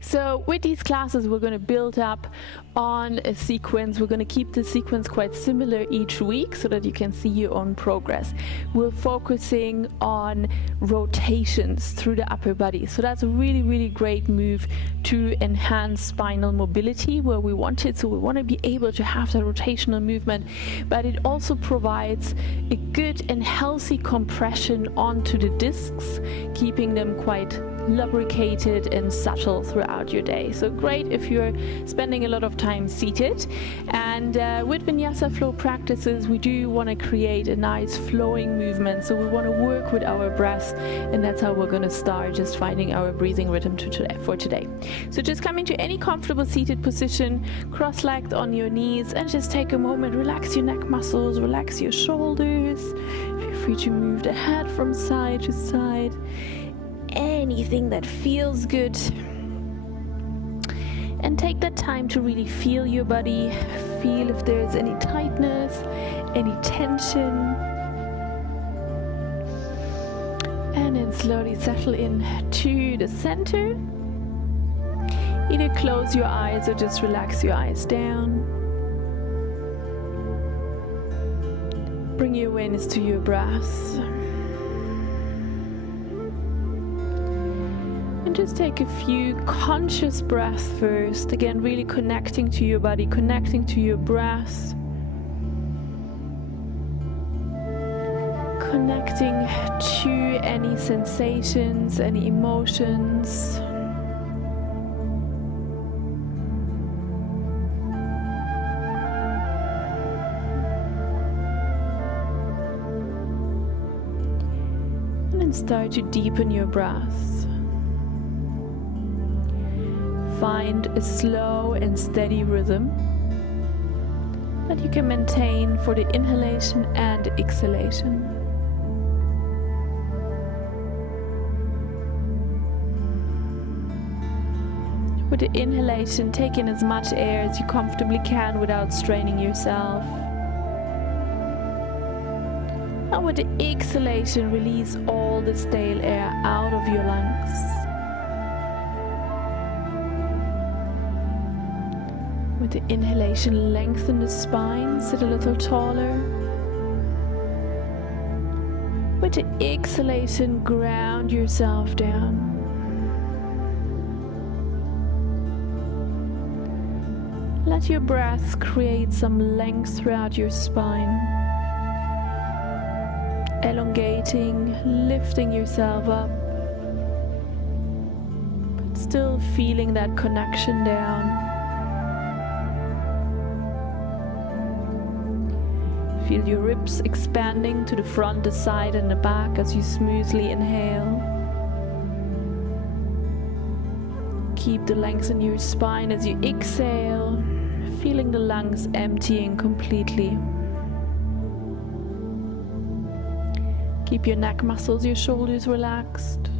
So with these classes, we're going to build up on a sequence. We're going to keep the sequence quite similar each week so that you can see your own progress. We're focusing on rotations through the upper body. So that's a really, really great move to enhance spinal mobility where we want it. So we want to be able to have that rotational movement, but it also provides a good and healthy compression onto the discs, keeping them quite lubricated and subtle throughout your day. So great if you're spending a lot of time seated. And with Vinyasa Flow practices, we do want to create a nice flowing movement. So we want to work with our breath, and that's how we're going to start, just finding our breathing rhythm for today. So just come into any comfortable seated position, cross-legged on your knees, and just take a moment, relax your neck muscles, relax your shoulders. Feel free to move the head from side to side. Anything that feels good, and take that time to really feel your body, feel if there's any tightness, any tension, and then slowly settle in to the center. Either close your eyes or just relax your eyes down. Bring your awareness to your breath. And just take a few conscious breaths first. Again, really connecting to your body, connecting to your breath. Connecting to any sensations, any emotions. And then start to deepen your breath. Find a slow and steady rhythm that you can maintain for the inhalation and exhalation. With the inhalation, take in as much air as you comfortably can without straining yourself. And with the exhalation, release all the stale air out of your lungs. With the inhalation, lengthen the spine, sit a little taller. With the exhalation, ground yourself down. Let your breath create some length throughout your spine. Elongating, lifting yourself up, but still feeling that connection down. Feel your ribs expanding to the front, the side and the back as you smoothly inhale. Keep the length in your spine as you exhale, feeling the lungs emptying completely. Keep your neck muscles, your shoulders relaxed.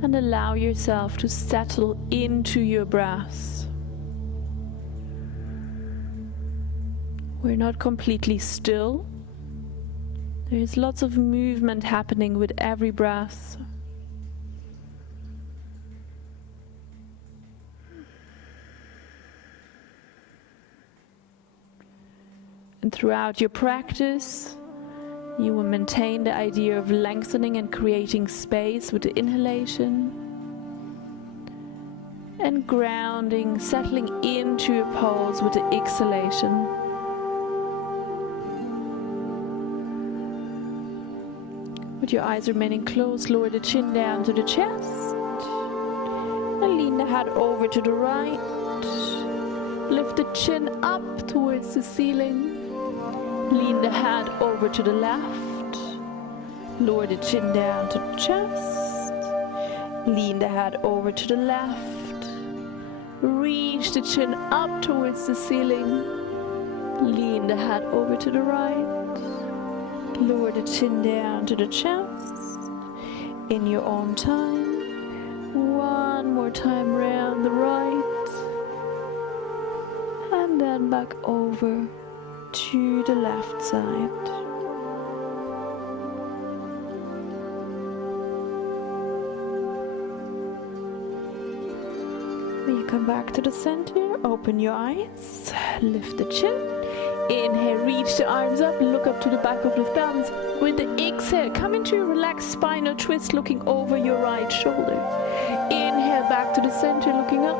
And allow yourself to settle into your breath. We're not completely still. There is lots of movement happening with every breath. And throughout your practice, you will maintain the idea of lengthening and creating space with the inhalation, and grounding, settling into a pose with the exhalation. With your eyes remaining closed, lower the chin down to the chest, and lean the head over to the right. Lift the chin up towards the ceiling. Lean the head over to the left. Lower the chin down to the chest. Lean the head over to the left. Reach the chin up towards the ceiling. Lean the head over to the right. Lower the chin down to the chest. In your own time. One more time round the right. And then back over to the left side. back to the center, open your eyes, lift the chin. Inhale, reach the arms up, look up to the back of the thumbs. With the exhale, come into a relaxed spinal twist, looking over your right shoulder. Inhale, back to the center, looking up.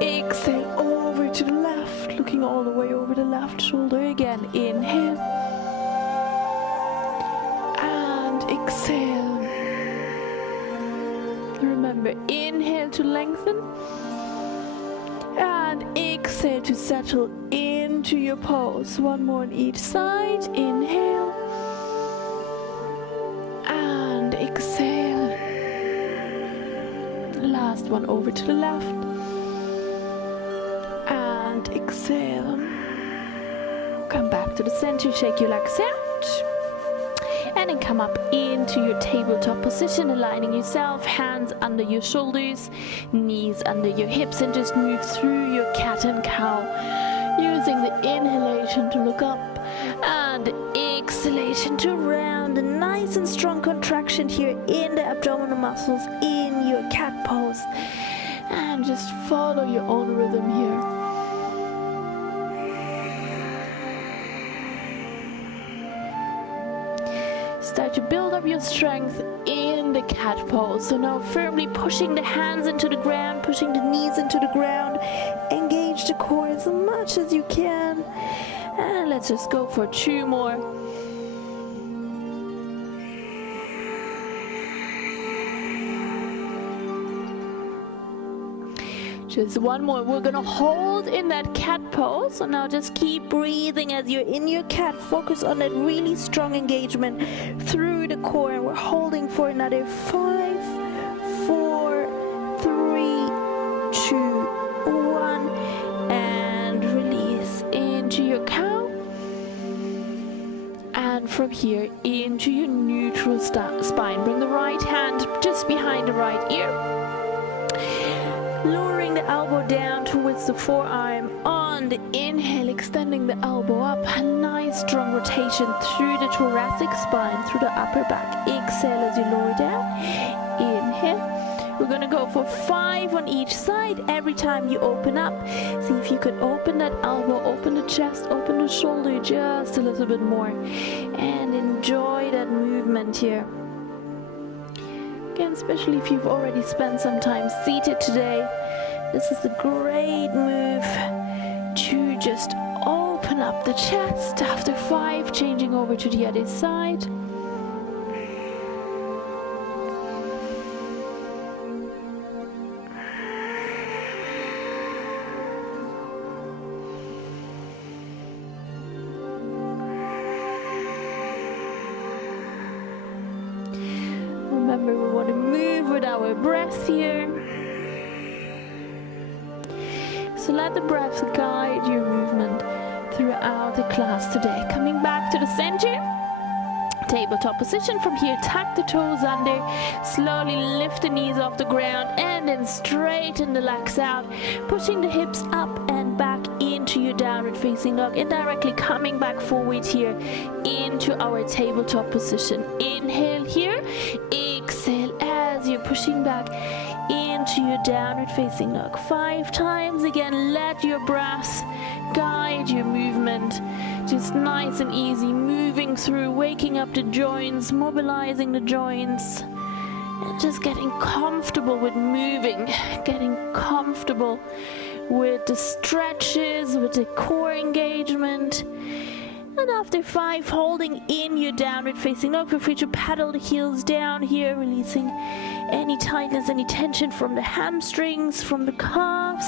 Exhale, over to the left, looking all the way over the left shoulder again. Inhale. And exhale. Remember, inhale to lengthen. And exhale to settle into your pose. One more on each side. Inhale. And exhale. Last one over to the left. And exhale. Come back to the center, shake your legs out. And then come up into your tabletop position, aligning yourself, hands under your shoulders, knees under your hips, and just move through your cat and cow, using the inhalation to look up and exhalation to round. A nice and strong contraction here in the abdominal muscles in your cat pose. And just follow your own rhythm here. Start to build up your strength in the cat pose. So now firmly pushing the hands into the ground, pushing the knees into the ground. Engage the core as much as you can. And let's just go for 2 more. Just 1 more. We're gonna hold in that cat pose. So now just keep breathing as you're in your cat. Focus on that really strong engagement through the core. We're holding for another 5, 4, 3, 2, 1. And release into your cow. And from here into your neutral spine. Bring the right hand just behind the right ear. Lowering the elbow down towards the forearm. On the inhale, extending the elbow up. A nice strong rotation through the thoracic spine, through the upper back. Exhale as you lower down. Inhale. We're going to go for 5 on each side. Every time you open up, see if you can open that elbow, open the chest, open the shoulder just a little bit more. And enjoy that movement here. Again, especially if you've already spent some time seated today, this is a great move to just open up the chest. After 5, changing over to the other side. Remember, we want to move with our breath here. So let the breath guide your movement throughout the class today. Coming back to the center. Tabletop position. From here, tuck the toes under. Slowly lift the knees off the ground. And then straighten the legs out. Pushing the hips up and back into your downward facing dog. And directly coming back forward here into our tabletop position. Inhale here. Exhale as you're pushing back into your downward facing dog. 5 times. Again, let your breath guide your movement. Just nice and easy, moving through, waking up the joints, mobilizing the joints, and just getting comfortable with moving, getting comfortable with the stretches, with the core engagement. And after 5, holding in your downward facing dog, feel free to pedal the heels down here, releasing any tightness, any tension from the hamstrings, from the calves.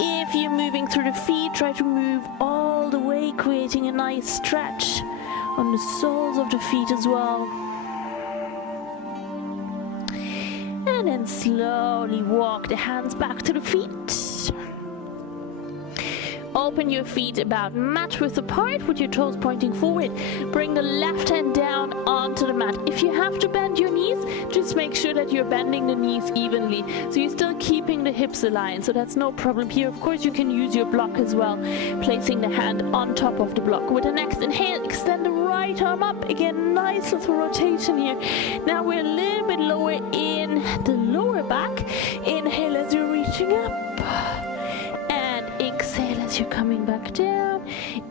If you're moving through the feet, try to move all the way, creating a nice stretch on the soles of the feet as well. And then slowly walk the hands back to the feet. Open your feet about mat width apart with your toes pointing forward. Bring the left hand down onto the mat. If you have to bend your knees, just make sure that you're bending the knees evenly. So you're still keeping the hips aligned, so that's no problem here. Of course, you can use your block as well, placing the hand on top of the block. With the next inhale, extend the right arm up. Again, nice little rotation here. Now we're a little bit lower in the lower back. Inhale as you reach lifting up. And exhale as you're coming back down.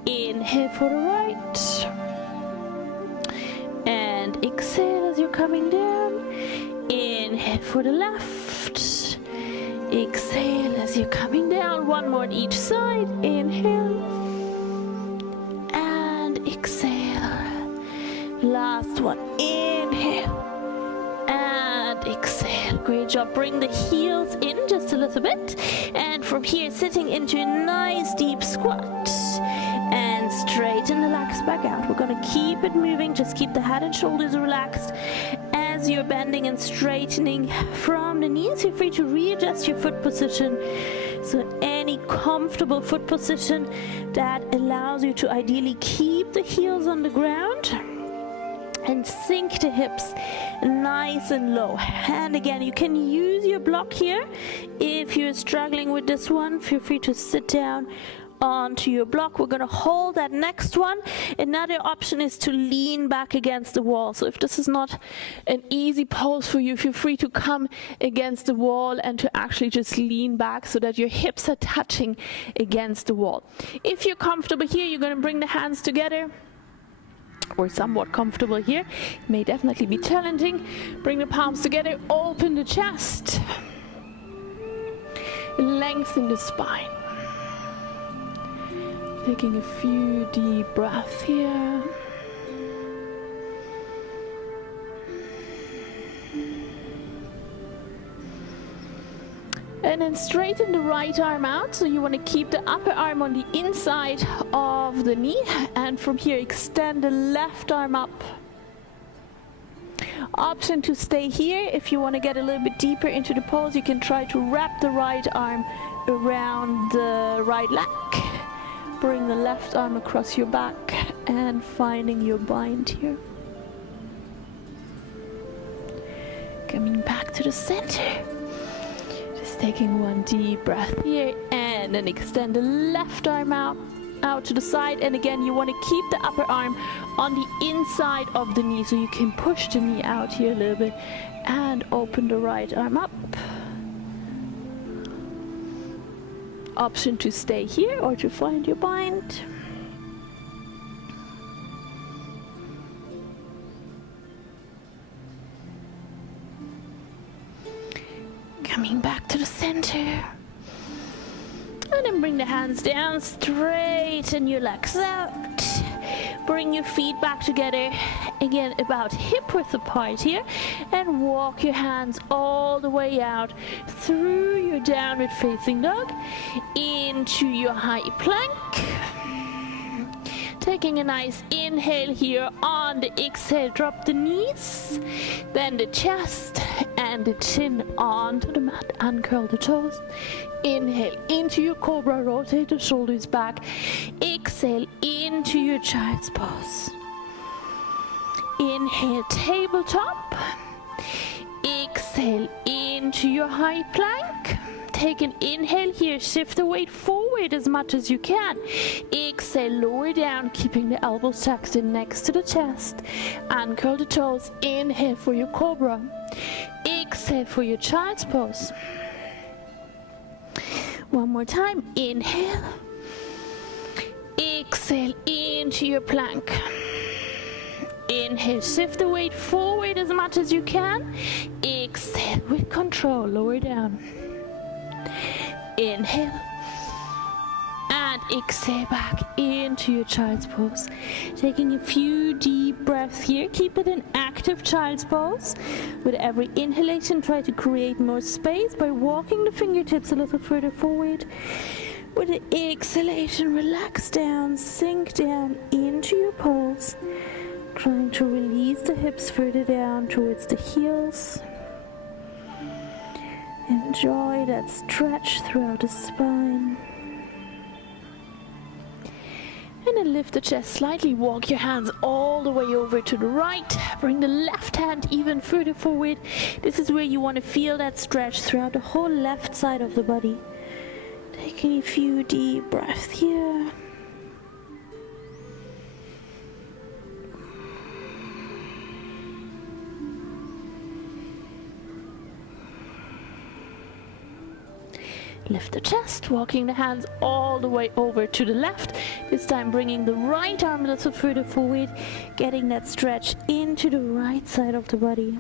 Inhale for the right. And exhale as you're coming down. Inhale for the left. Exhale as you're coming down. One more on each side. Inhale. And exhale. Last one. Inhale. And exhale. Great job. Bring the heels in just a little bit. And from here, sitting into a nice deep squat. And straighten the legs back out. We're going to keep it moving. Just keep the head and shoulders relaxed. As you're bending and straightening from the knees, you're free to readjust your foot position. So any comfortable foot position that allows you to ideally keep the heels on the ground. And sink the hips nice and low. And again, you can use your block here. If you're struggling with this one, feel free to sit down onto your block. We're going to hold that next one. Another option is to lean back against the wall. So if this is not an easy pose for you, feel free to come against the wall and to actually just lean back so that your hips are touching against the wall. If you're comfortable here, you're going to bring the hands together. Or somewhat comfortable here. It may definitely be challenging. Bring the palms together, open the chest. Lengthen the spine. Taking a few deep breaths here. And then straighten the right arm out. So you want to keep the upper arm on the inside of the knee. And from here, extend the left arm up. Option to stay here. If you want to get a little bit deeper into the pose, you can try to wrap the right arm around the right leg. Bring the left arm across your back and finding your bind here. Coming back to the center. Just taking one deep breath here and then extend the left arm out to the side. And again, you want to keep the upper arm on the inside of the knee so you can push the knee out here a little bit and open the right arm up. Option to stay here or to find your bind. Coming back to the center. And then bring the hands down, straighten your legs out. Bring your feet back together, again about hip width apart here, and walk your hands all the way out through your downward facing dog into your high plank. Taking a nice inhale here. On the exhale, drop the knees, then the chest and the chin onto the mat. Uncurl the toes. Inhale into your cobra, rotate the shoulders back. Exhale into your child's pose. Inhale, tabletop. Exhale into your high plank. Take an inhale here, shift the weight forward as much as you can. Exhale, lower down, keeping the elbows tucked in next to the chest. Uncurl the toes. Inhale for your cobra. Exhale for your child's pose. One more time. Inhale. Exhale into your plank. Inhale, shift the weight forward as much as you can. Exhale with control, lower down. Inhale. And exhale back into your child's pose. Taking a few deep breaths here. Keep it an active child's pose. With every inhalation, try to create more space by walking the fingertips a little further forward. With the exhalation, relax down, sink down into your pose. Trying to release the hips further down towards the heels. Enjoy that stretch throughout the spine. And then lift the chest slightly, walk your hands all the way over to the right. Bring the left hand even further forward. This is where you want to feel that stretch throughout the whole left side of the body. Taking a few deep breaths here. Lift the chest, walking the hands all the way over to the left. This time bringing the right arm a little further forward, getting that stretch into the right side of the body.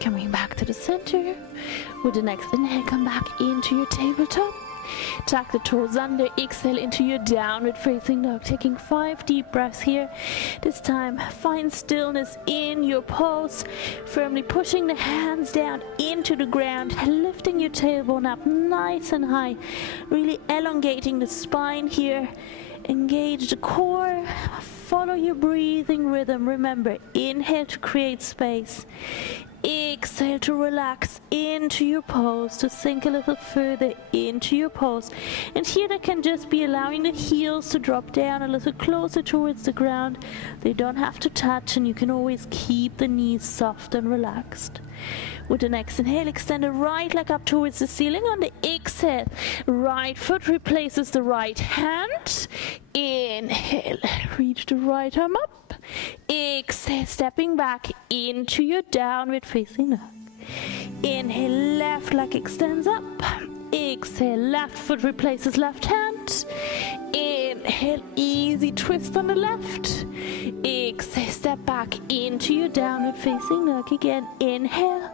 Coming back to the center. With the next inhale, come back into your tabletop. Tuck the toes under, exhale into your downward facing dog. Taking 5 deep breaths here. This time, find stillness in your pose. Firmly pushing the hands down into the ground, lifting your tailbone up nice and high. Really elongating the spine here. Engage the core. Follow your breathing rhythm. Remember, inhale to create space. Exhale to relax into your pose, to sink a little further into your pose. And here that can just be allowing the heels to drop down a little closer towards the ground. They don't have to touch, and you can always keep the knees soft and relaxed. With the next inhale, extend the right leg up towards the ceiling. On the exhale, right foot replaces the right hand. Inhale, reach the right arm up. Exhale, stepping back into your downward facing dog. Inhale, left leg extends up. Exhale, left foot replaces left hand. Inhale, easy twist on the left. Exhale, step back into your downward facing dog. Again, inhale.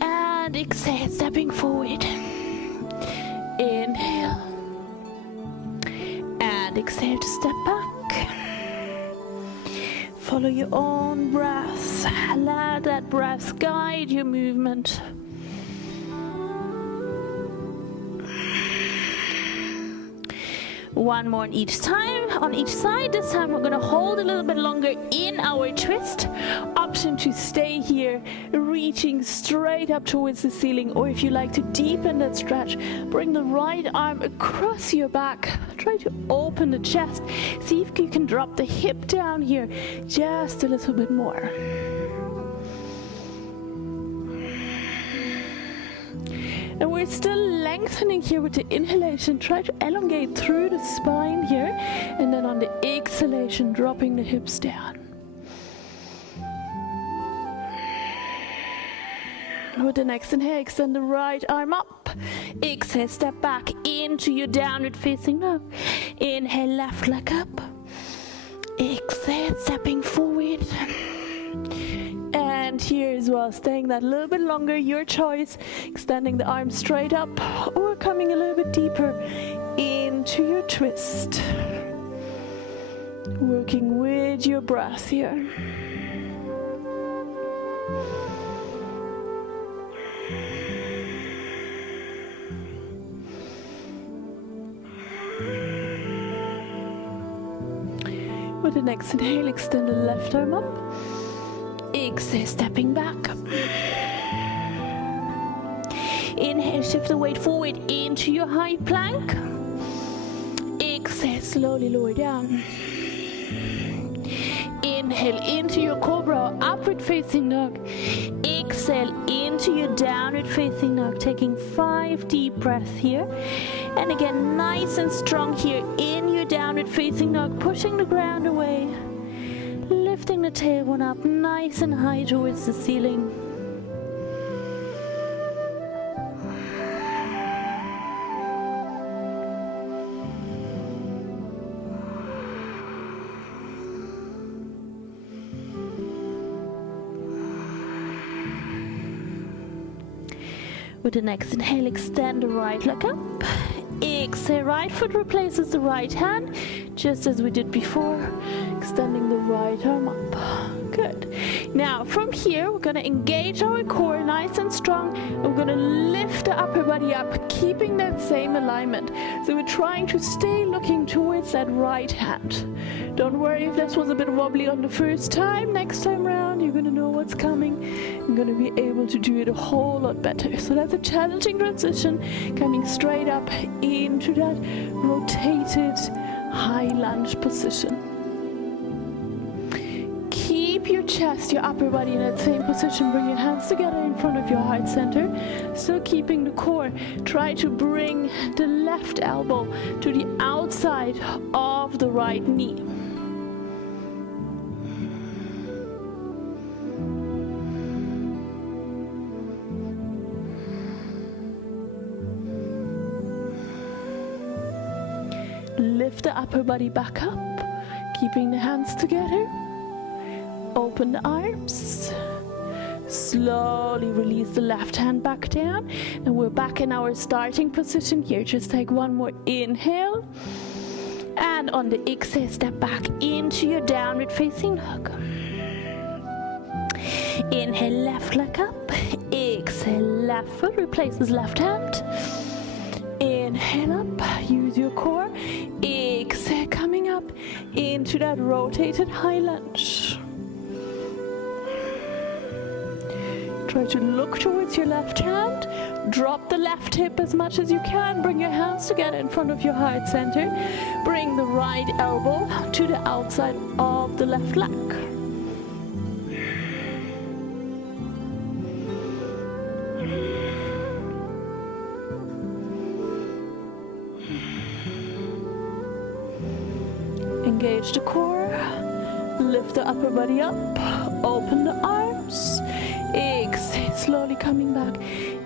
And exhale, stepping forward. Inhale. And exhale to step back. Follow your own breath. Let that breath guide your movement. One more on each side. This time we're going to hold a little bit longer in our twist. Option to stay here, reaching straight up towards the ceiling, or if you like to deepen that stretch, bring the right arm across your back. Try to open the chest. See if you can drop the hip down here just a little bit more. And we're still lengthening here with the inhalation. Try to elongate through the spine here. And then on the exhalation, dropping the hips down. With the next inhale, extend the right arm up. Exhale, step back into your downward facing dog. Inhale, left leg up. Exhale, stepping forward. And here as well, staying that little bit longer, your choice. Extending the arms straight up or coming a little bit deeper into your twist. Working with your breath here. With the next inhale, extend the left arm up. Exhale, stepping back. Inhale, shift the weight forward into your high plank. Exhale, slowly lower down. Inhale into your cobra, upward facing dog. Exhale into your downward facing dog, taking 5 deep breaths here. And again, nice and strong here in your downward facing dog, pushing the ground away. Lifting the tailbone up nice and high towards the ceiling. With the next inhale, extend the right leg up. Exhale, right foot replaces the right hand, just as we did before, extending the right arm up. Good. Now, from here, we're going to engage our core nice and strong. We're going to lift the upper body up, keeping that same alignment. So we're trying to stay looking towards that right hand. Don't worry if this was a bit wobbly on the first time. Next time around, you're going to know what's coming. You're going to be able to do it a whole lot better. So that's a challenging transition, coming straight up into that rotated high lunge position. Keep your chest, your upper body in that same position. Bring your hands hands together in front of your heart center. Still keeping the core. Try to bring the left elbow to the outside of the right knee. Lift the upper body back up, keeping the hands together. Open the arms. Slowly release the left hand back down, and we're back in our starting position here. Just take one more inhale, and on the exhale, step back into your downward facing dog. Inhale, left leg up. Exhale, left foot replaces left hand. Inhale up, use your core. Exhale, coming up into that rotated high lunge. Try to look towards your left hand. Drop the left hip as much as you can. Bring your hands together in front of your heart center. Bring the right elbow to the outside of the left leg. Engage the core, lift the upper body up, open the arms, exhale, slowly coming back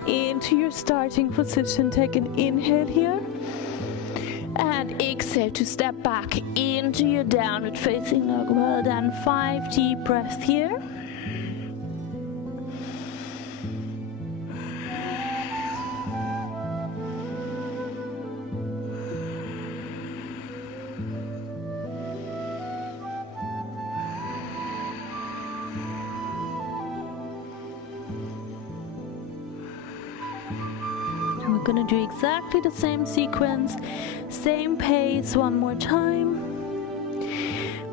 into your starting position. Take an inhale here, and exhale to step back into your downward facing dog. Well done, 5 deep breaths here. We're gonna do exactly the same sequence, same pace, one more time.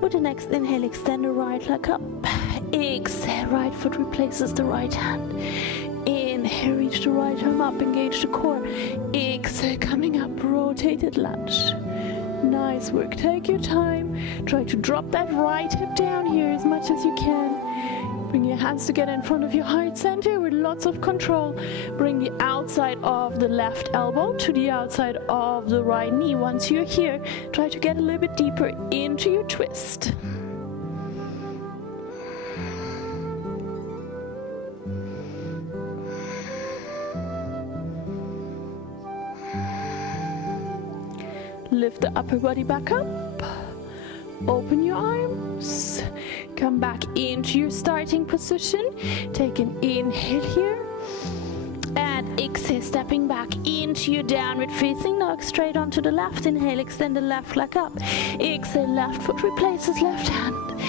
With the next inhale, extend the right leg up. Exhale, right foot replaces the right hand. Inhale, reach the right arm up, engage the core. Exhale, coming up, rotated lunge. Nice work, take your time. Try to drop that right hip down here as much as you can. Bring your hands together in front of your heart center with lots of control. Bring the outside of the left elbow to the outside of the right knee. Once you're here, try to get a little bit deeper into your twist. Lift the upper body back up. Open your arms. Come back into your starting position. Take an inhale here. And exhale, stepping back into your downward facing dog. Straight onto the left. Inhale, extend the left leg up. Exhale, left foot replaces left hand.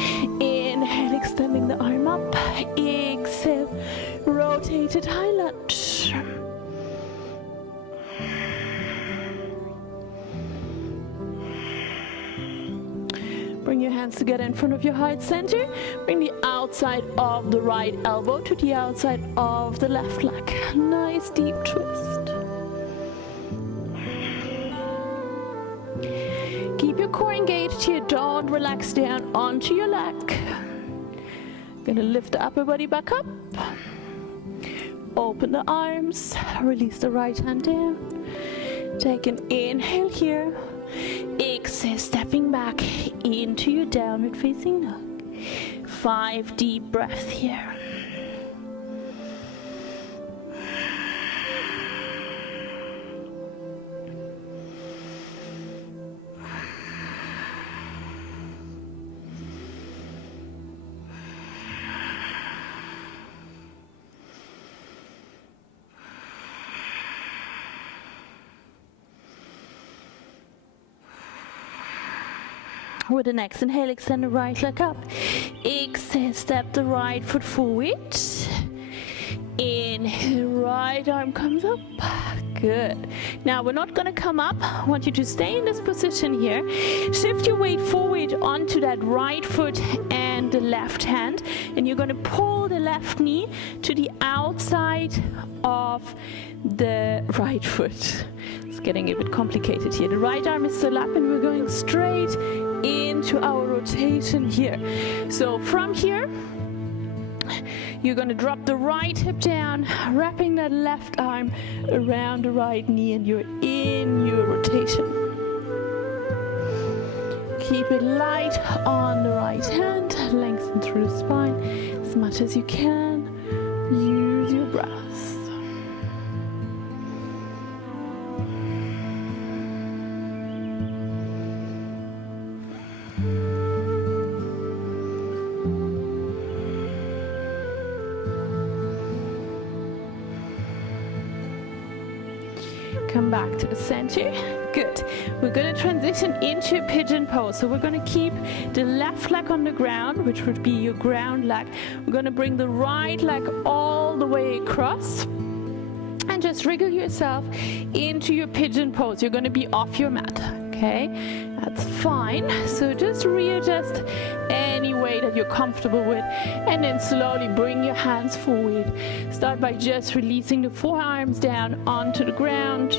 Inhale, extending the arm up. Exhale, rotated high lunge. Bring your hands together in front of your heart center. Bring the outside of the right elbow to the outside of the left leg. Nice deep twist. Keep your core engaged here. Don't relax down onto your leg. Gonna lift the upper body back up. Open the arms. Release the right hand down. Take an inhale here. Exhale, stepping back into your downward facing dog. 5 deep breaths here. With the next inhale, extend the right leg up. Exhale, step the right foot forward. Inhale, right arm comes up. Good. Now we're not going to come up. I want you to stay in this position here. Shift your weight forward onto that right foot and the left hand. And you're going to pull the left knee to the outside of the right foot. It's getting a bit complicated here. The right arm is still up and we're going straight into our rotation here. So from here, You're going to drop the right hip down, wrapping that left arm around the right knee, and you're in your rotation. Keep it light on the right hand, lengthen through the spine as much as you can. Use your breath. Come back to the center. Good. We're going to transition into a pigeon pose. So we're going to keep the left leg on the ground, which would be your ground leg. We're going to bring the right leg all the way across and just wriggle yourself into your pigeon pose. You're going to be off your mat. Okay, that's fine. So just readjust any way that you're comfortable with, and then slowly bring your hands forward. Start by just releasing the forearms down onto the ground.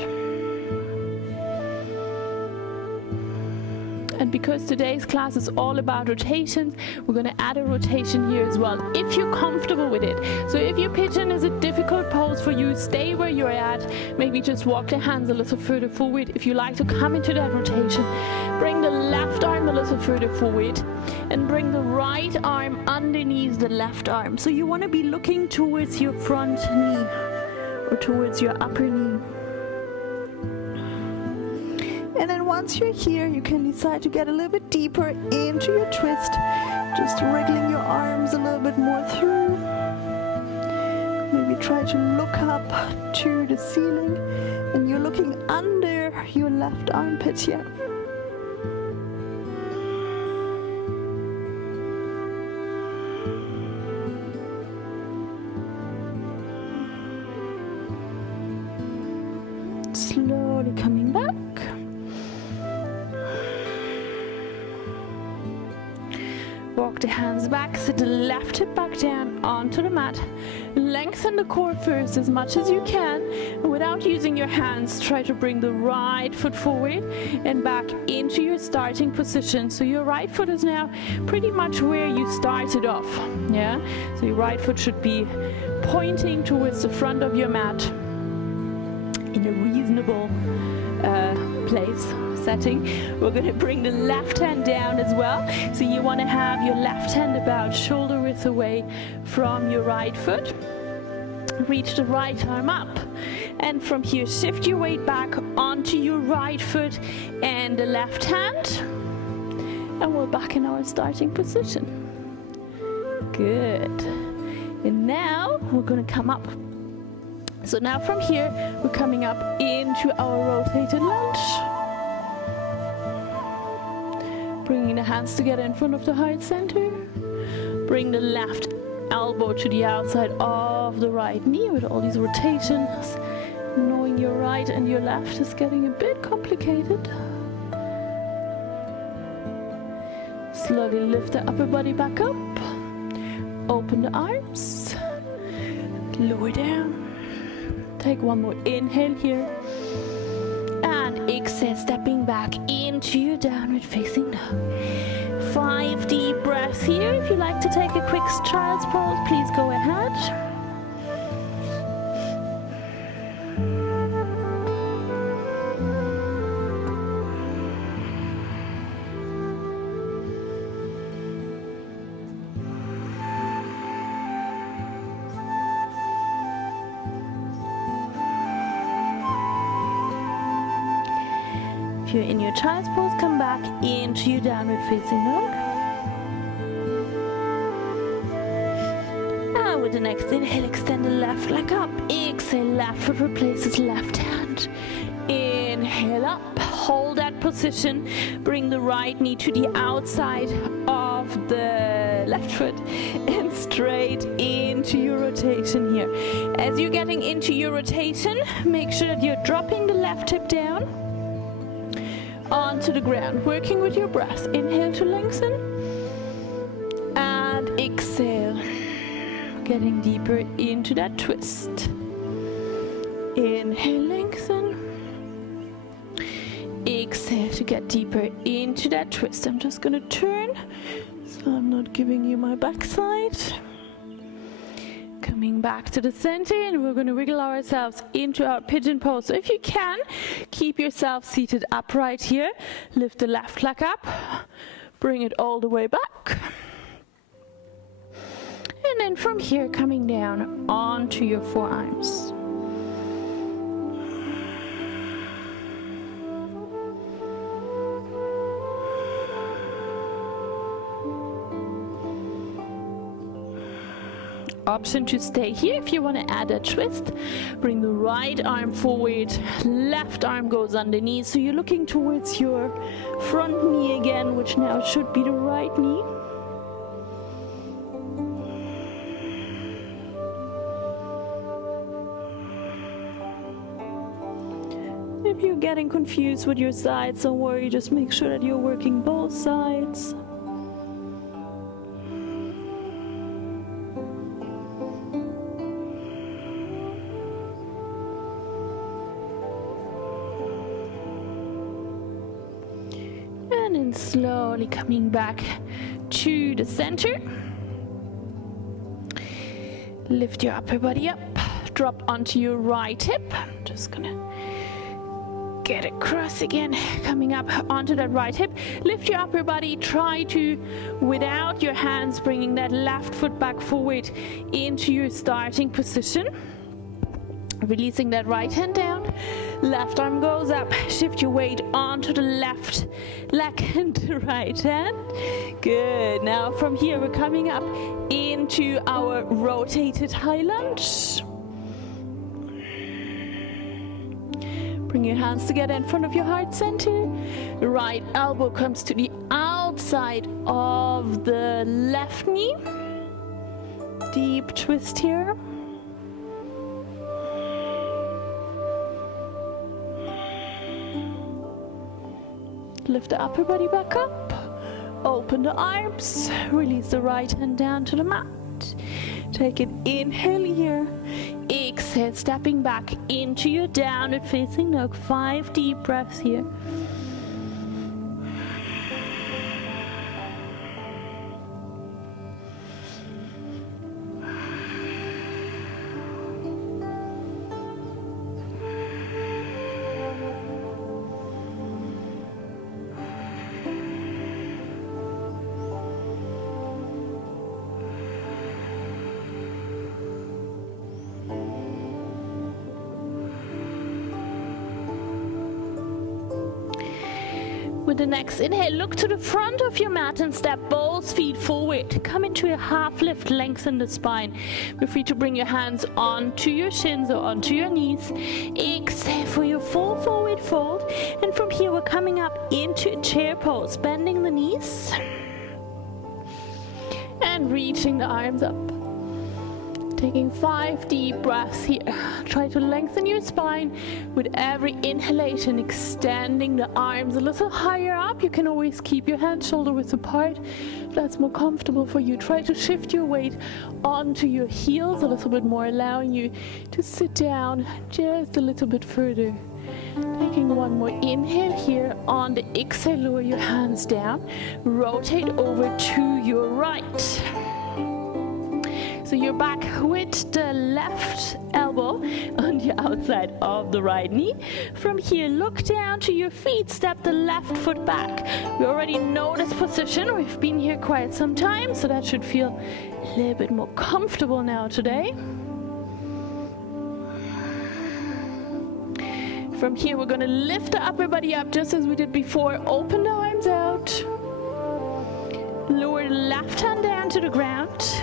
And because today's class is all about rotations, we're going to add a rotation here as well, if you're comfortable with it. So if your pigeon is a difficult pose for you, stay where you're at. Maybe just walk the hands a little further forward. If you like to come into that rotation, bring the left arm a little further forward and bring the right arm underneath the left arm. So you want to be looking towards your front knee or towards your upper knee. And then once you're here, you can decide to get a little bit deeper into your twist, just wriggling your arms a little bit more through. Maybe try to look up to the ceiling, and you're looking under your left armpit here. Slowly coming back. Walk the hands back, sit the left hip back down onto the mat. Lengthen the core first as much as you can. And without using your hands, try to bring the right foot forward and back into your starting position. So your right foot is now pretty much where you started off. Yeah? So your right foot should be pointing towards the front of your mat in a reasonable place. Setting. We're going to bring the left hand down as well. So you want to have your left hand about shoulder width away from your right foot. Reach the right arm up, and from here shift your weight back onto your right foot and the left hand, and we're back in our starting position. Good. And now we're going to come up. So now from here we're coming up into our rotated lunge. Bringing the hands together in front of the heart center. Bring the left elbow to the outside of the right knee with all these rotations. Knowing your right and your left is getting a bit complicated. Slowly lift the upper body back up. Open the arms. Lower down. Take one more inhale here. And exhale, stepping back into your downward facing dog. 5 deep breaths here. If you like to take a quick child's pose, please go ahead. If you're in your child's pose, come back into your downward facing dog. And with the next inhale, extend the left leg up. Exhale, left foot replaces left hand. Inhale up, hold that position. Bring the right knee to the outside of the left foot and straight into your rotation here. As you're getting into your rotation, make sure that you're dropping the left hip down onto the ground, working with your breath. Inhale to lengthen and exhale, getting deeper into that twist. Inhale, lengthen. Exhale to get deeper into that twist. I'm just going to turn so I'm not giving you my backside. Coming back to the center, and we're going to wiggle ourselves into our pigeon pose. So if you can, keep yourself seated upright here. Lift the left leg up, bring it all the way back. And then from here, coming down onto your forearms. Option to stay here. If you want to add a twist, bring the right arm forward, left arm goes underneath, so you're looking towards your front knee again, which now should be the right knee. If you're getting confused with your sides, don't worry, just make sure that you're working both sides. And then slowly coming back to the center. Lift your upper body up, drop onto your right hip. Just gonna get across again, coming up onto that right hip. Lift your upper body, try to, without your hands, bringing that left foot back forward into your starting position. Releasing that right hand down, left arm goes up, shift your weight onto the left leg and the right hand. Good, now from here we're coming up into our rotated high lunge. Bring your hands together in front of your heart center. The right elbow comes to the outside of the left knee. Deep twist here. Lift the upper body back up. Open the arms. Release the right hand down to the mat. Take an inhale here. Exhale, stepping back into your downward facing dog. 5 deep breaths here. With the next inhale, look to the front of your mat and step both feet forward. Come into a half lift, lengthen the spine. Feel free to bring your hands onto your shins or onto your knees. Exhale for your full forward fold. And from here, we're coming up into a chair pose, bending the knees and reaching the arms up. Taking 5 deep breaths here. Try to lengthen your spine with every inhalation, extending the arms a little higher up. You can always keep your hands shoulder width apart. That's more comfortable for you. Try to shift your weight onto your heels a little bit more, allowing you to sit down just a little bit further. Taking one more inhale here. On the exhale, lower your hands down. Rotate over to your right. So you're back with the left elbow on the outside of the right knee. From here, look down to your feet, step the left foot back. We already know this position. We've been here quite some time, so that should feel a little bit more comfortable now today. From here, we're gonna lift the upper body up just as we did before. Open the arms out. Lower the left hand down to the ground.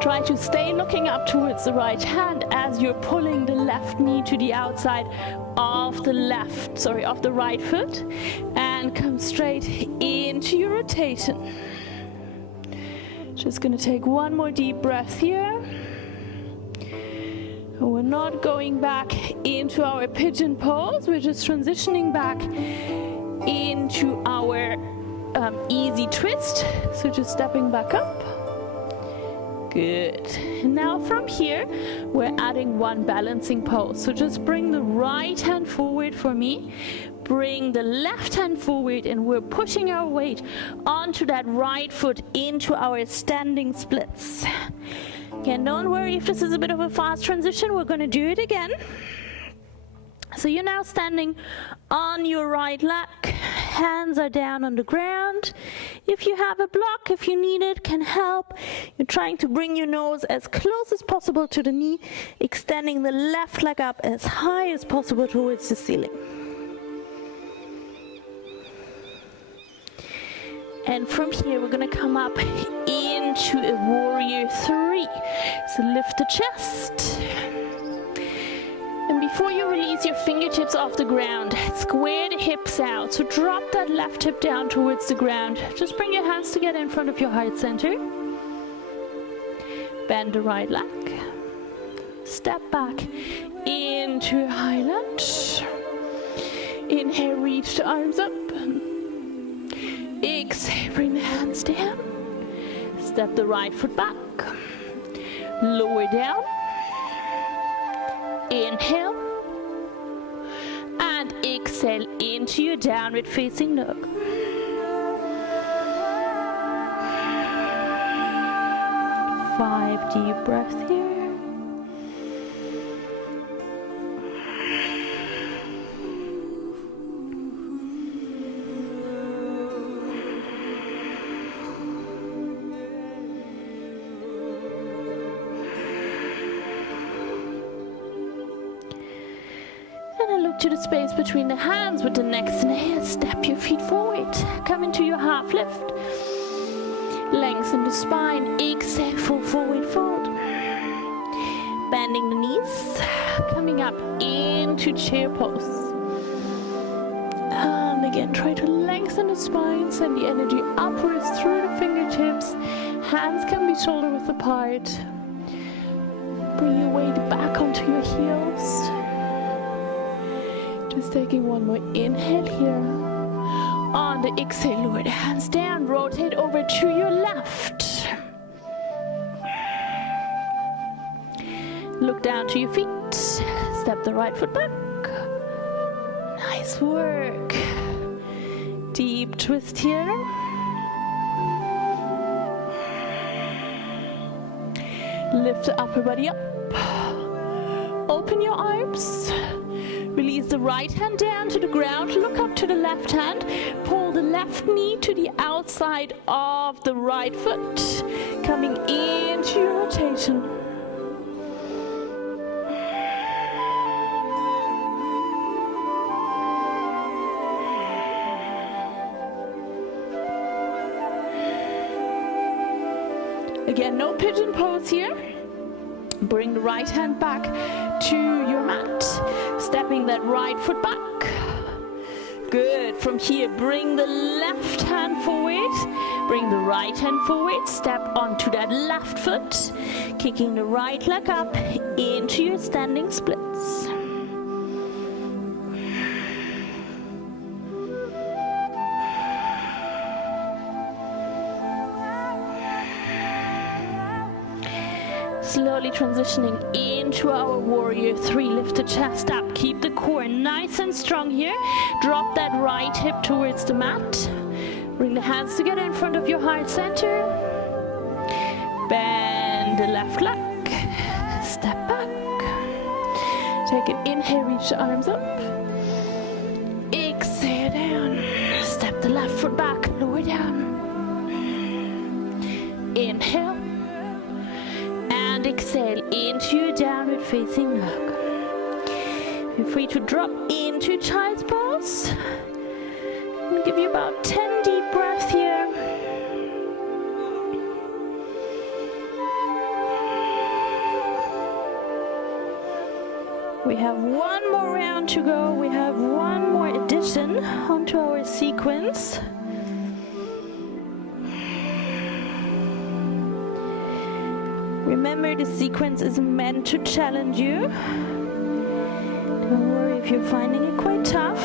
Try to stay looking up towards the right hand as you're pulling the left knee to the outside of the right foot, and come straight into your rotation. Just gonna take one more deep breath here. We're not going back into our pigeon pose, we're just transitioning back into our easy twist. So just stepping back up. Good. Now from here, we're adding one balancing pose. So just bring the right hand forward for me. Bring the left hand forward, and we're pushing our weight onto that right foot into our standing splits. Again, don't worry if this is a bit of a fast transition, we're gonna do it again. So you're now standing on your right leg, hands are down on the ground. If you have a block, if you need it, can help. You're trying to bring your nose as close as possible to the knee, extending the left leg up as high as possible towards the ceiling. And from here, we're gonna come up into a warrior 3. So lift the chest. And before you release your fingertips off the ground, square the hips out. So drop that left hip down towards the ground. Just bring your hands together in front of your heart center. Bend the right leg. Step back into high lunge. Inhale, reach the arms up. Exhale, bring the hands down. Step the right foot back. Lower down. Inhale. And exhale into your downward facing dog. Five deep breaths here. To the space between the hands with the next inhale. Step your feet forward. Come into your half lift. Lengthen the spine. Exhale, full forward fold. Bending the knees. Coming up into chair pose. And again, try to lengthen the spine. Send the energy upwards through the fingertips. Hands can be shoulder width apart. Bring your weight back onto your heels. Just taking one more inhale here. On the exhale, lower the hands down. Rotate over to your left. Look down to your feet. Step the right foot back. Nice work. Deep twist here. Lift the upper body up. Open your arms. Release the right hand down to the ground, look up to the left hand, pull the left knee to the outside of the right foot, coming into your rotation. Again, no pigeon pose here. Bring the right hand back to your mat. Stepping that right foot back. Good. From here, bring the left hand forward. Bring the right hand forward. Step onto that left foot. Kicking the right leg up into your standing splits. Slowly transitioning into our warrior 3. Lift the chest up. Keep the core nice and strong here. Drop that right hip towards the mat. Bring the hands together in front of your heart center. Bend the left leg. Step back. Take an inhale, reach the arms up. Exhale down. Step the left foot back, lower down. Inhale. And exhale into your downward facing dog. Feel free to drop into child's pose. I'll give you about 10 deep breaths here. We have one more round to go. We have one more addition onto our sequence. Remember, the sequence is meant to challenge you. Don't worry if you're finding it quite tough.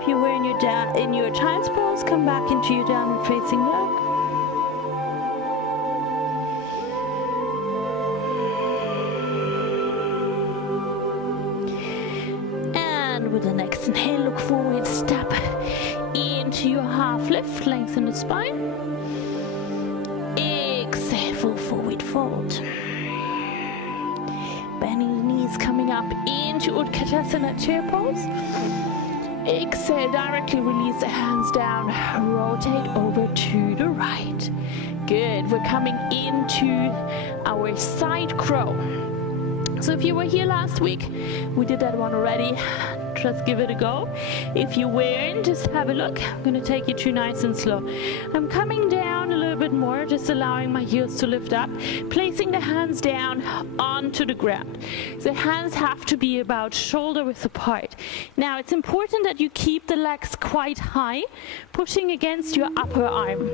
If you were in your in your child's pose, come back into your downward facing dog. And with the next inhale, look forward, step into your half lift, lengthen the spine. Exhale, full forward fold. Bending the knees, coming up into Utkatasana chair pose. Exhale, directly release the hands down, rotate over to the right. Good, we're coming into our side crow. So if you were here last week, we did that one already. Just give it a go. If you weren't, just have a look. I'm gonna take you through nice and slow. I'm coming down a little bit more, just allowing my heels to lift up, placing the hands down onto the ground. The hands have to be about shoulder width apart. Now it's important that you keep the legs quite high, pushing against your upper arm.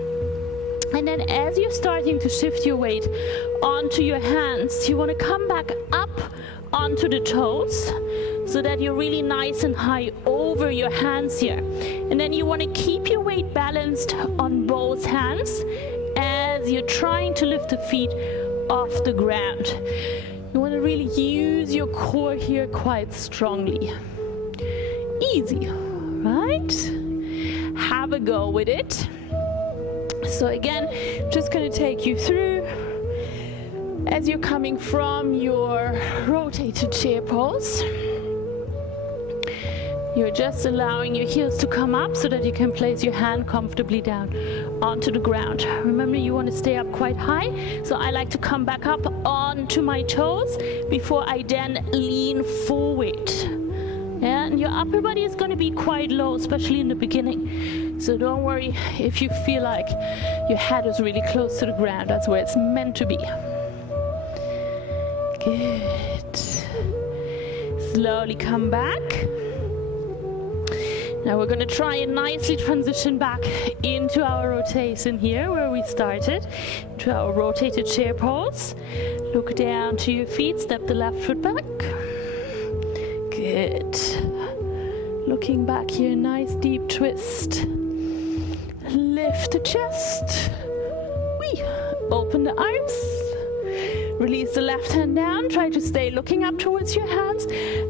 And then as you're starting to shift your weight onto your hands, you want to come back up onto the toes so that you're really nice and high over your hands here. And then you want to keep your weight balanced on both hands as you're trying to lift the feet off the ground. You want to really use your core here quite strongly. Easy, right? Have a go with it. So again, just going to take you through as you're coming from your rotated chair pose. You're just allowing your heels to come up so that you can place your hand comfortably down onto the ground. Remember, you want to stay up quite high, so I like to come back up onto my toes before I then lean forward. And your upper body is going to be quite low, especially in the beginning. So don't worry if you feel like your head is really close to the ground. That's where it's meant to be. Good. Slowly come back. Now we're going to try and nicely transition back into our rotation here where we started, to our rotated chair pose. Look down to your feet, step the left foot back. Good. Looking back here, nice deep twist. Lift the chest. Whee. Open the arms. Release the left hand down. Try to stay looking up towards your hands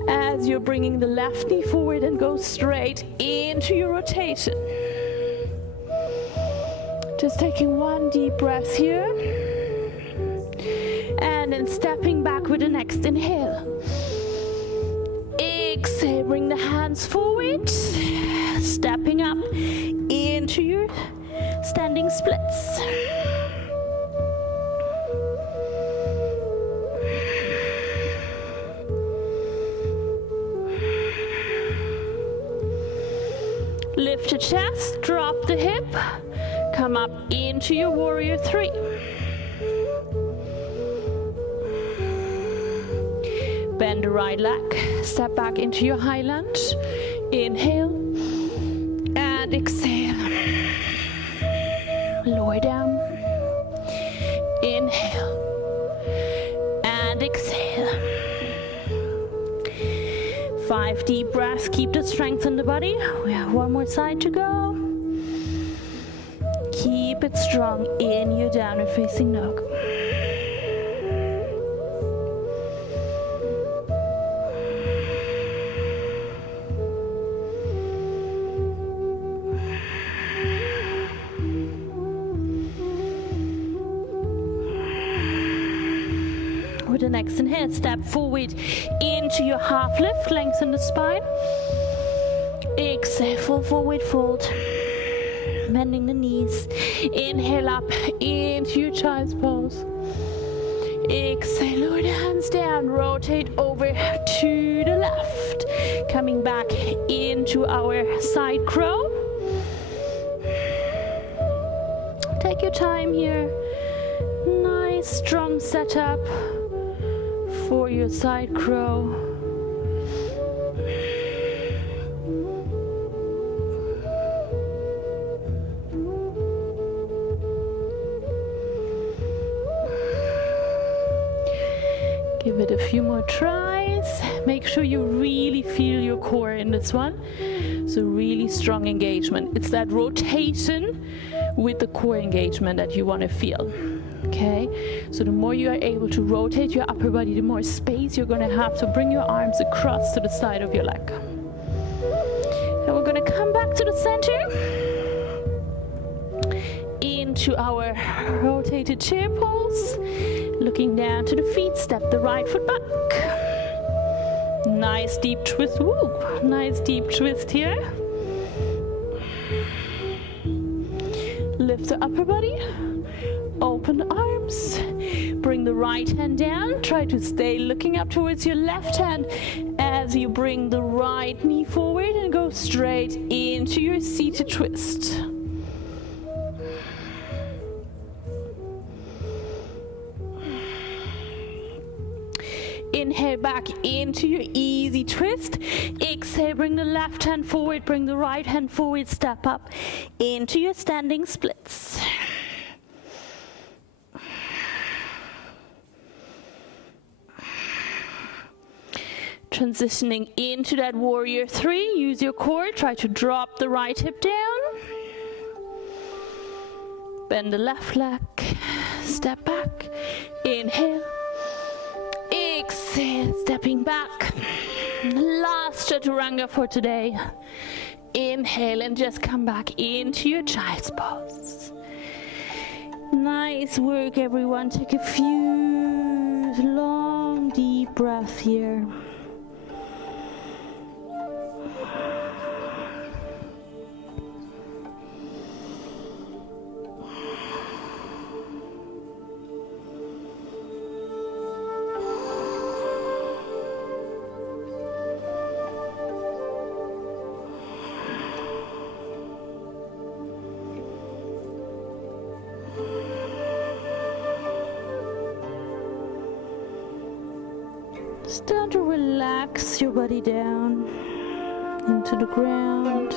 as you're bringing the left knee forward and go straight into your rotation. Just taking one deep breath here. And then stepping back with the next inhale. Exhale, bring the hands forward, stepping up into your standing splits. Lift the chest, drop the hip, come up into your warrior three. Bend the right leg, step back into your high lunge. Inhale and exhale. Lower down. Inhale and exhale. 5 deep breaths, keep the strength in the body. We have one more side to go. Keep it strong in your downward facing dog. With the next inhale, step forward into your half lift, lengthen the spine. Exhale, full forward fold, bending the knees. Inhale up into your child's pose. Exhale, lower the hands down, rotate over to the left. Coming back into our side crow. Take your time here. Nice, strong setup for your side crow. Give it a few more tries. Make sure you really feel your core in this one. So really strong engagement. It's that rotation with the core engagement that you want to feel. Okay, so the more you are able to rotate your upper body, the more space you're going to have to bring your arms across to the side of your leg. And we're going to come back to the center, into our rotated chair pose, looking down to the feet. Step the right foot back. Nice deep twist. Woo, nice deep twist here. Lift the upper body. Open the arms, bring the right hand down, try to stay looking up towards your left hand as you bring the right knee forward and go straight into your seated twist. Inhale back into your easy twist. Exhale, bring the left hand forward, bring the right hand forward, step up into your standing splits. Transitioning into that warrior three, use your core, try to drop the right hip down. Bend the left leg, step back, inhale, exhale, stepping back. Last chaturanga for today. Inhale and just come back into your child's pose. Nice work, everyone. Take a few long, deep breaths here. Start to relax your body down into the ground.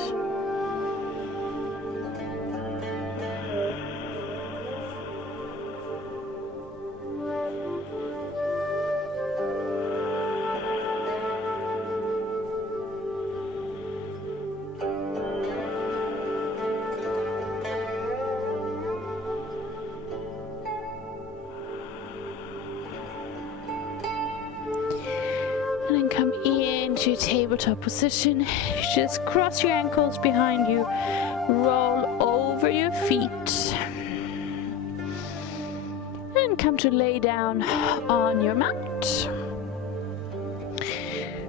And then come into your tabletop position. Just cross your ankles behind you. Roll over your feet. And come to lay down on your mat.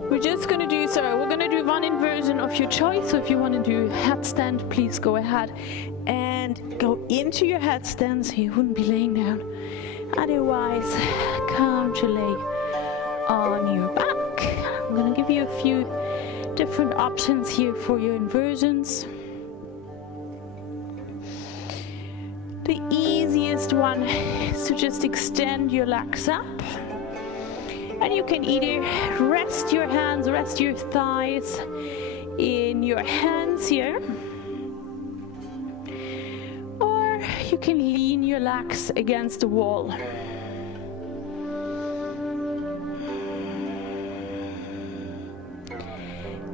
We're just going to do, we're going to do one inversion of your choice. So if you want to do headstand, please go ahead and go into your headstand so you wouldn't be laying down. Otherwise, come to lay on your back. I'm going to give you a few different options here for your inversions. The easiest one is to just extend your legs up. And you can either rest your hands, rest your thighs in your hands here. Or you can lean your legs against the wall.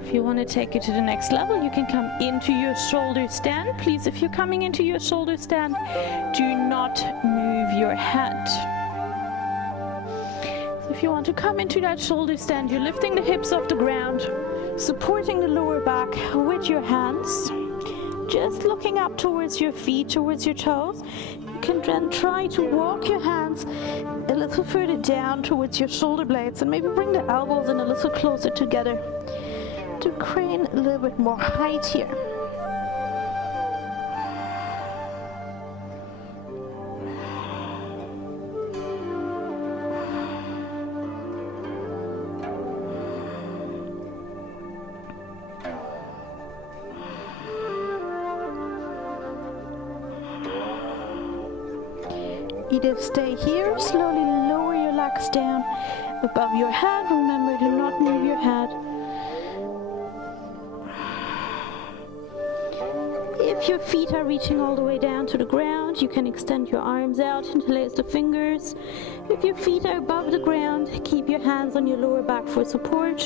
If you want to take it to the next level, you can come into your shoulder stand. Please, if you're coming into your shoulder stand, do not move your head. So if you want to come into that shoulder stand, you're lifting the hips off the ground, supporting the lower back with your hands, just looking up towards your feet, towards your toes. You can then try to walk your hands a little further down towards your shoulder blades and maybe bring the elbows in a little closer together to create a little bit more height here. Either stay here, slowly lower your legs down above your head. Remember, do not move your head. If If your feet are reaching all the way down to the ground, you can extend your arms out, interlace the fingers. If your feet are above the ground, keep your hands on your lower back for support.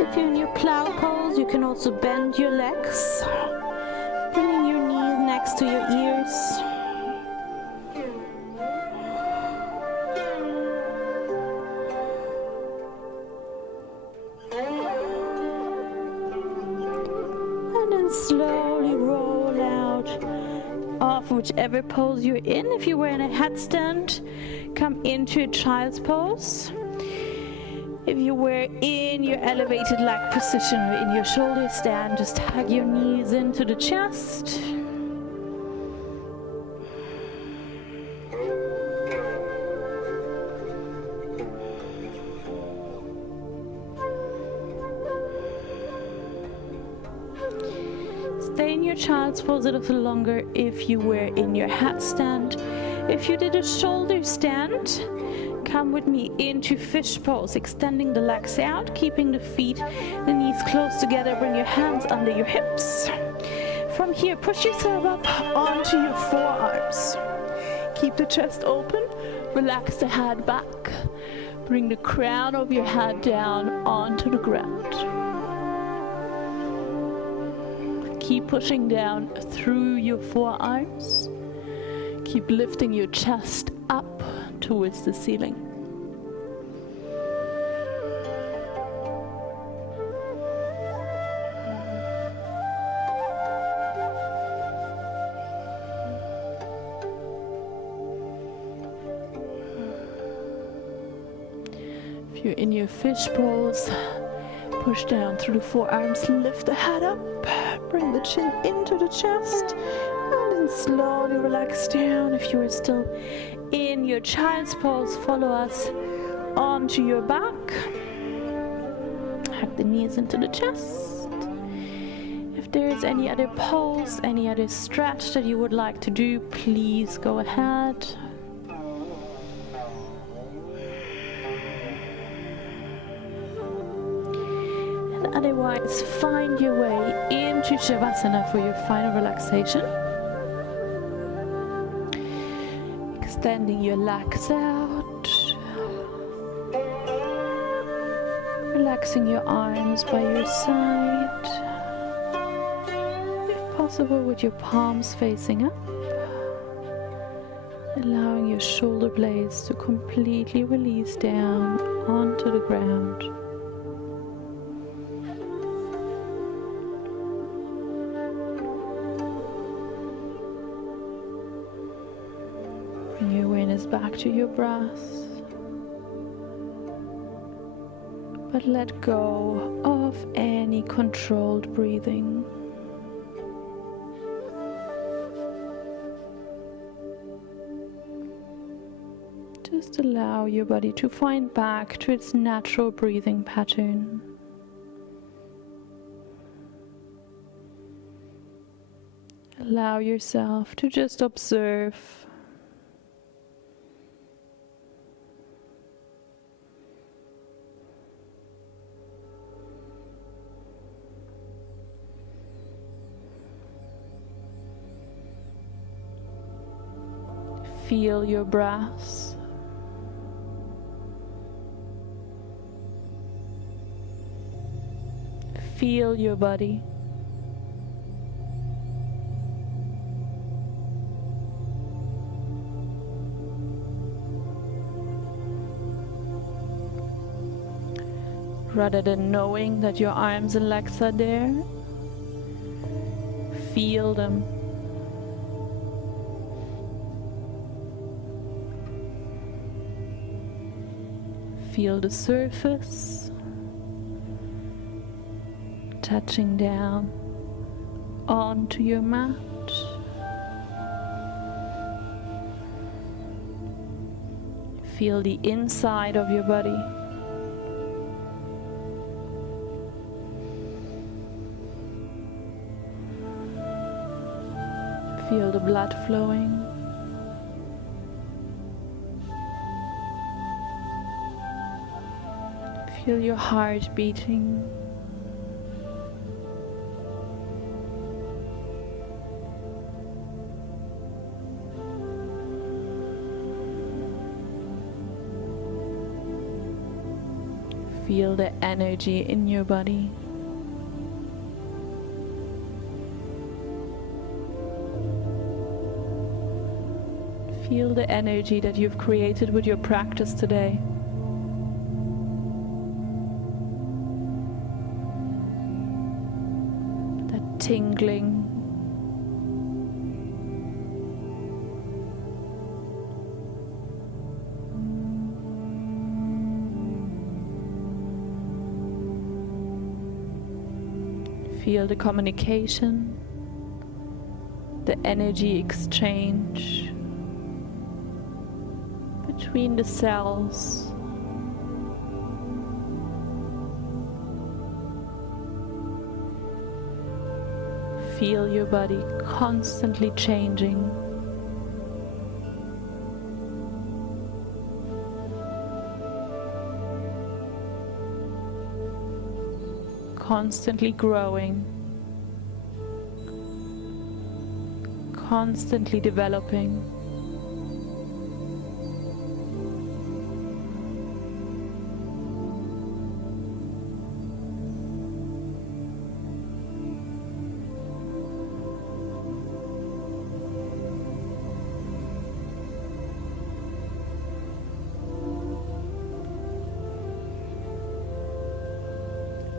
If you're in your plow pose, you can also bend your legs, bringing your knees next to your ears. And then slowly roll out of whichever pose you're in. If you were in a headstand, come into a child's pose. If you were in your elevated leg position or in your shoulder stand, just hug your knees into the chest. Stay in your child's pose a little longer if you were in your headstand. If you did a shoulder stand, come with me into fish pose, extending the legs out, keeping the feet, the knees close together. Bring your hands under your hips. From here, push yourself up onto your forearms. Keep the chest open, relax the head back. Bring the crown of your head down onto the ground. Keep pushing down through your forearms. Keep lifting your chest up towards the ceiling. If you're in your fish pose, push down through the forearms, lift the head up, bring the chin into the chest, and then slowly relax down. If you are still in your child's pose, follow us onto your back. Hug the knees into the chest. If there is any other pose, any other stretch that you would like to do, please go ahead. And otherwise, find your way into Shavasana for your final relaxation. Extending your legs out, relaxing your arms by your side, if possible with your palms facing up, allowing your shoulder blades to completely release down onto the ground. Bring your awareness back to your breath, but let go of any controlled breathing. Just allow your body to find back to its natural breathing pattern. Allow yourself to just observe. Feel your breath. Feel your body. Rather than knowing that your arms and legs are there, feel them. Feel the surface touching down onto your mat. Feel the inside of your body. Feel the blood flowing. Feel your heart beating. Feel the energy in your body. Feel the energy that you've created with your practice today. That tingling. Feel the communication, the energy exchange between the cells. Feel your body constantly changing. Constantly growing, constantly developing.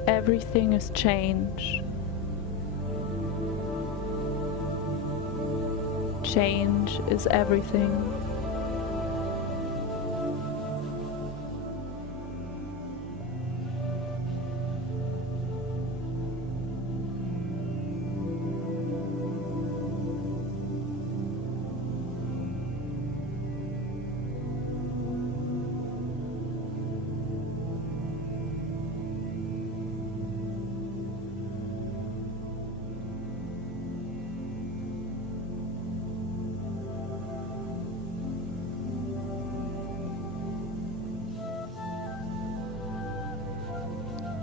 Everything is change. Change is everything.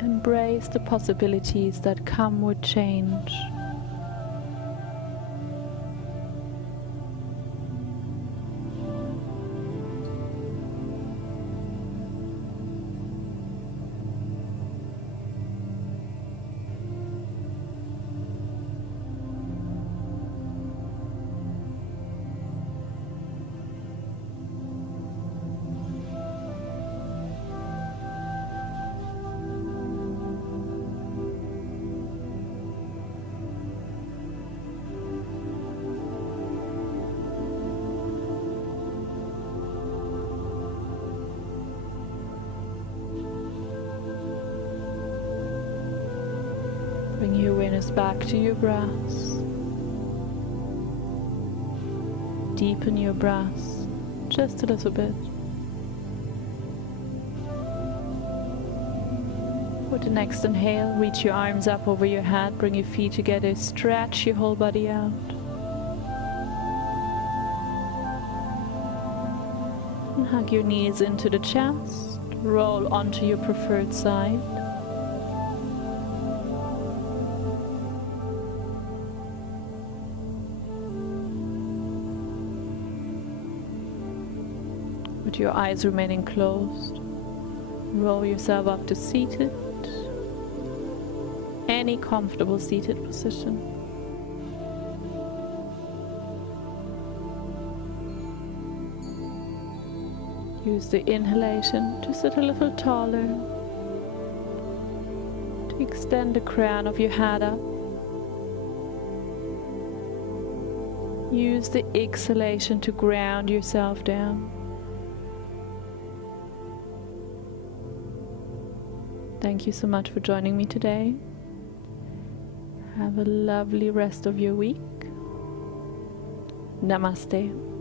Embrace the possibilities that come with change. Bring your awareness back to your breath. Deepen your breath just a little bit. With the next inhale, reach your arms up over your head, bring your feet together, stretch your whole body out. And hug your knees into the chest, roll onto your preferred side. With your eyes remaining closed, roll yourself up to seated, any comfortable seated position. Use the inhalation to sit a little taller, to extend the crown of your head up. Use the exhalation to ground yourself down. Thank you so much for joining me today. Have a lovely rest of your week. Namaste.